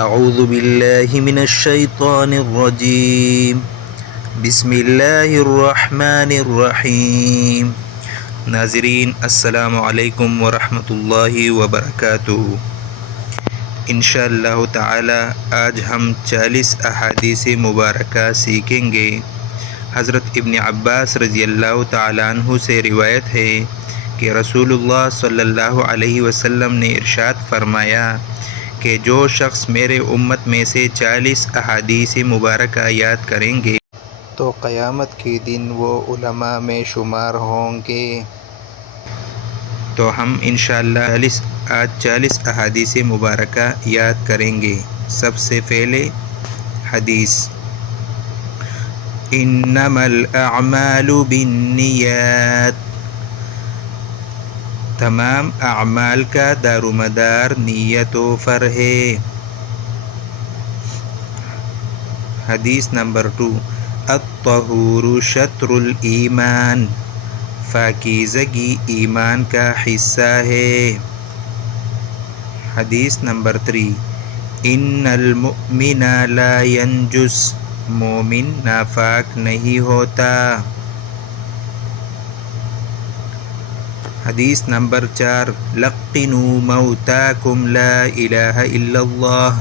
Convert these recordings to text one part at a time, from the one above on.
اعوذ باللہ من الشیطان الرجیم بسم اللہ الرحمن الرحیم۔ ناظرین السلام علیکم ورحمۃ اللہ وبرکاتہ۔ انشاءاللہ تعالی آج ہم 40 احادیث مبارکہ سیکھیں گے۔ حضرت ابن عباس رضی اللہ تعالی عنہ سے روایت ہے کہ رسول اللہ صلی اللہ علیہ وسلم نے ارشاد فرمایا کہ جو شخص میرے امت میں سے 40 احادیث مبارکہ یاد کریں گے تو قیامت کے دن وہ علماء میں شمار ہوں گے۔ تو ہم انشاءاللہ آج 40 احادیث مبارکہ یاد کریں گے۔ سب سے پہلے حدیث انما الاعمال بالنیات، تمام اعمال کا دار و مدار نیتوں پر ہے۔ حدیث نمبر 2 الطہور شطر الایمان، پاکیزگی ایمان کا حصہ ہے۔ حدیث نمبر 3 ان المؤمن لا ینجس، مومن ناپاک نہیں ہوتا۔ حدیث نمبر 4 لقنوا موتاکم لا الہ الا اللہ،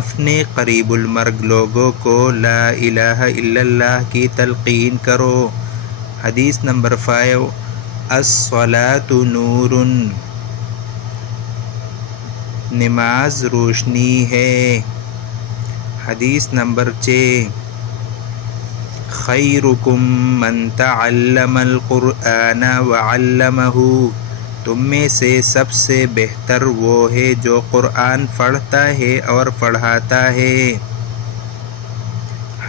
اپنے قریب المرگ لوگوں کو لا الہ الا اللہ کی تلقین کرو۔ حدیث نمبر 5 الصلاۃ نور، نماز روشنی ہے۔ حدیث نمبر 6 خیرکم من تعلم القرآن وعلمہ، تم میں سے سب سے بہتر وہ ہے جو قرآن پڑھتا ہے اور پڑھاتا ہے۔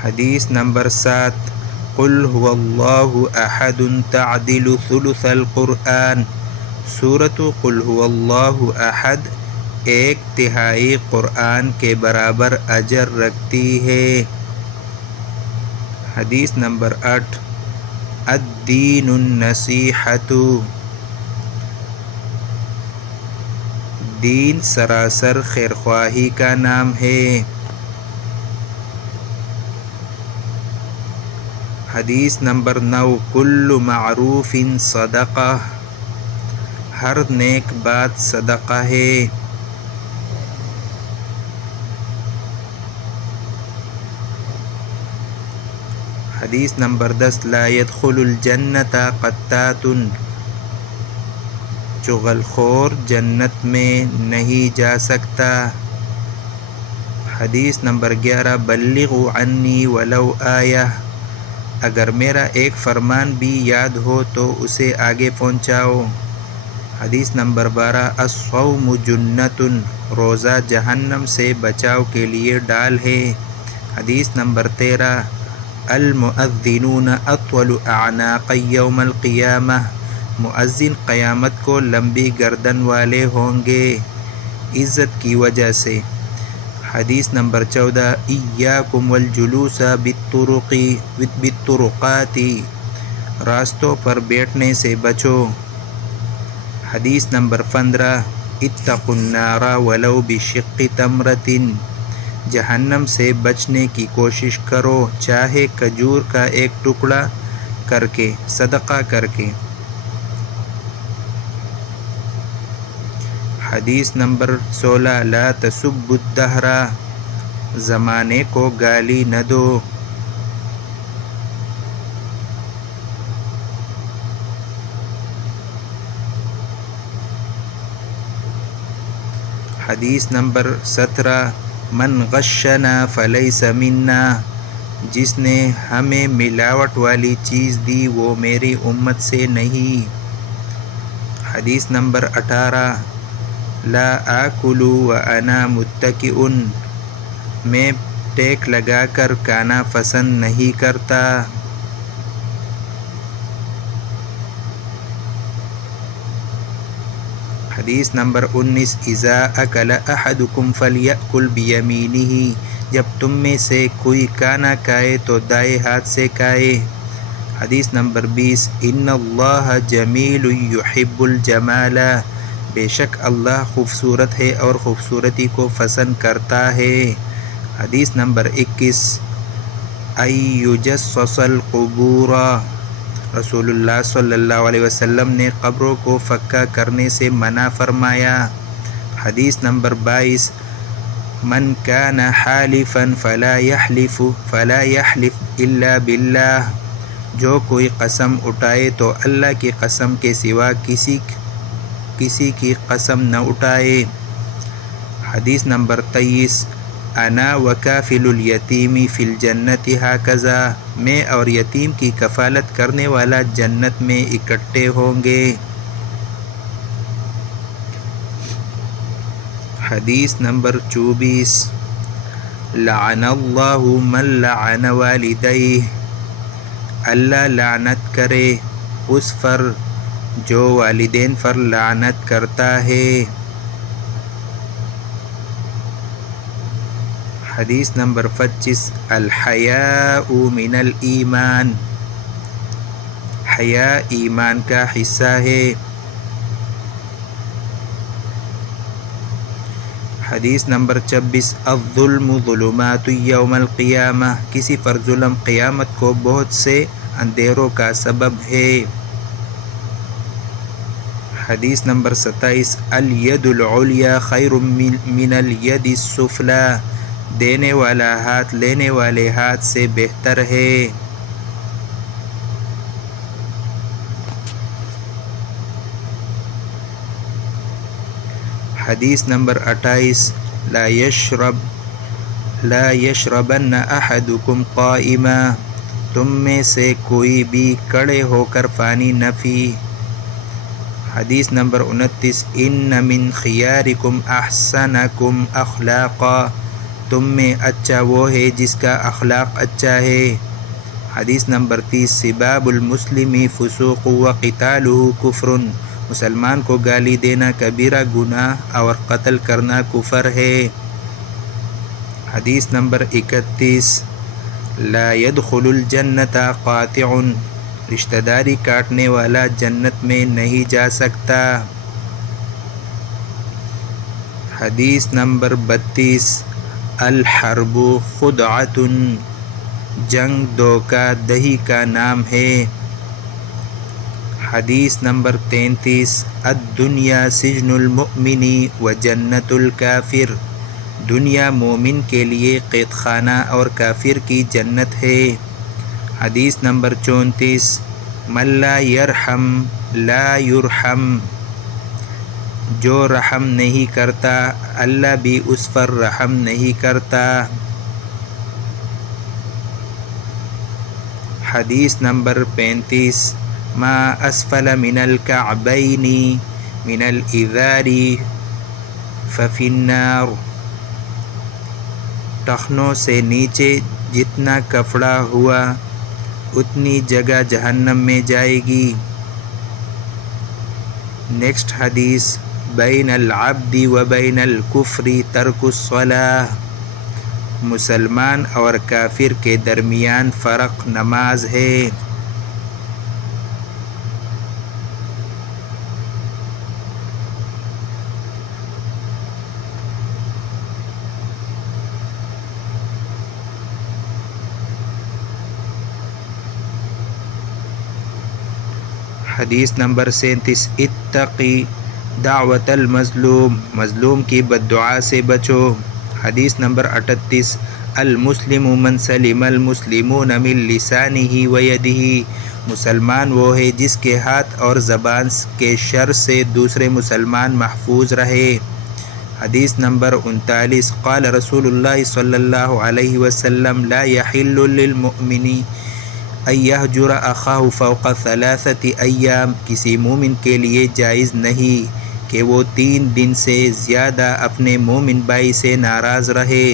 حدیث نمبر 7 قل هو اللہ احد تعدل ثلث القرآن، سورۃ قل هو اللہ احد 1/3 قرآن کے برابر اجر رکھتی ہے۔ حدیث نمبر 8 الدین النصیحۃ، دین سراسر خیرخواہی کا نام ہے۔ حدیث نمبر 9 کل معروف صدقہ، ہر نیک بات صدقہ ہے۔ حدیث نمبر 10 لا يدخل الجنۃ قطات، چغل خور جنت میں نہیں جا سکتا۔ حدیث نمبر 11 بلغوا عنی ولو آیہ، اگر میرا ایک فرمان بھی یاد ہو تو اسے آگے پہنچاؤ۔ حدیث نمبر 12 الصوم جنۃ، روزہ جہنم سے بچاؤ کے لیے ڈال ہے۔ حدیث نمبر 13 المؤذنون اطول اعناق یوم القیامہ، مؤذن قیامت کو لمبی گردن والے ہوں گے عزت کی وجہ سے۔ حدیث نمبر 14 ایاکم والجلوس بالطرقات، راستوں پر بیٹھنے سے بچو۔ حدیث نمبر 15 اتقوا النار ولو بشق تمرۃ، جہنم سے بچنے کی کوشش کرو چاہے کھجور کا ایک ٹکڑا کر کے، صدقہ کر کے۔ حدیث نمبر 16 لا تسبوا الدہر، زمانے کو گالی نہ دو۔ حدیث نمبر 17 من غشنا فلیس منا، جس نے ہمیں ملاوٹ والی چیز دی وہ میری امت سے نہیں۔ حدیث نمبر 18 لا آکل وانا متکئ، میں ٹیک لگا کر کھانا پسند نہیں کرتا۔ حدیث نمبر 19 اذا اکل احدکم فلیأکل بیمینہ، جب تم میں سے کوئی کھانا کھائے تو دائیں ہاتھ سے کھائے۔ حدیث نمبر 20 ان اللہ جمیل یحب الجمال، بے شک اللہ خوبصورت ہے اور خوبصورتی کو پسند کرتا ہے۔ حدیث نمبر 21 ایجسس القبور، رسول اللہ صلی اللہ علیہ وسلم نے قبروں کو پکا کرنے سے منع فرمایا۔ حدیث نمبر 22 من کان حالفا فلا یحلف الا باللہ، جو کوئی قسم اٹھائے تو اللہ کی قسم کے سوا کسی کی قسم نہ اٹھائے۔ حدیث نمبر 23 انا وکافل الیتیم فی الجنت ہکذا، میں اور یتیم کی کفالت کرنے والا جنت میں اکٹھے ہوں گے۔ حدیث نمبر 24 لعن اللہ من لعن والدیہ، اللہ لعنت کرے اس پر جو والدین پر لعنت کرتا ہے۔ حدیث نمبر 25 الحیاء من الایمان، حیا ایمان کا حصہ ہے۔ حدیث نمبر 26 الظلم ظلمات یوم القیامہ، کسی پر ظلم قیامت کو بہت سے اندھیروں کا سبب ہے۔ حدیث نمبر 27 الید العلیٰ خیر من الید السفلیٰ، دینے والا ہاتھ لینے والے ہاتھ سے بہتر ہے۔ حدیث نمبر 28 لا یشربن احدکم قائما، تم میں سے کوئی بھی کھڑے ہو کر پانی نہ پی۔ حدیث نمبر 29 ان من خیارکم احسنکم اخلاقا، تم میں اچھا وہ ہے جس کا اخلاق اچھا ہے۔ حدیث نمبر 30 سباب المسلم فسوق وقتالہ کفر، مسلمان کو گالی دینا کبیرہ گناہ اور قتل کرنا کفر ہے۔ حدیث نمبر 31 لا يدخل الجنت قاطع، رشتہ داری کاٹنے والا جنت میں نہیں جا سکتا۔ حدیث نمبر 32 الحرب خدعۃ، جنگ دھوکہ دہی کا نام ہے۔ حدیث نمبر 33 الدنیا سجن المؤمن و جنت الکافر، دنیا مومن کے لیے قید خانہ اور کافر کی جنت ہے۔ حدیث نمبر 34 من لا یرحم لا یرحم، جو رحم نہیں کرتا اللہ بھی اس پر رحم نہیں کرتا۔ حدیث نمبر 35 ما اسفل من الکعبین من الازار ففی النار، ٹخنوں سے نیچے جتنا کپڑا ہوا اتنی جگہ جہنم میں جائے گی۔ نیکسٹ حدیث بین العبد و بین الکفر ترک الصلاۃ، مسلمان اور کافر کے درمیان فرق نماز ہے۔ حدیث نمبر 37 اتقی دعوت المظلوم، مظلوم کی بد دعا سے بچو۔ حدیث نمبر 38 المسلم من سلم المسلمون من لسانہ و یدہ، مسلمان وہ ہے جس کے ہاتھ اور زبان کے شر سے دوسرے مسلمان محفوظ رہے۔ حدیث نمبر 39 قال رسول اللہ صلی اللہ علیہ وسلم لا یحل للمؤمن ان یہجر اخاہ فوق 3 ایام، کسی مومن کے لیے جائز نہیں کہ وہ 3 دن سے زیادہ اپنے مومن بھائی سے ناراض رہے۔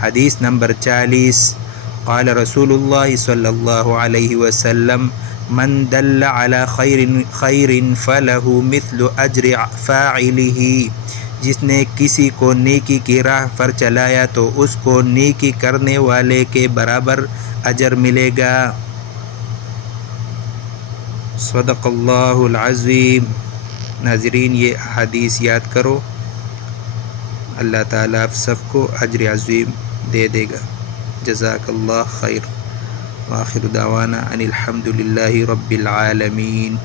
حدیث نمبر 40 قال رسول اللہ صلی اللہ علیہ وسلم من دل علی خیر فلہ مثل اجر فاعلہ، جس نے کسی کو نیکی کی راہ پر چلایا تو اس کو نیکی کرنے والے کے برابر اجر ملے گا۔ صدق اللہ العظیم۔ ناظرین یہ احادیث یاد کرو، اللہ تعالیٰ آپ سب کو اجر عظیم دے دے گا۔ جزاک اللہ خیر، وآخر دعوانا ان الحمد للہ رب العالمین۔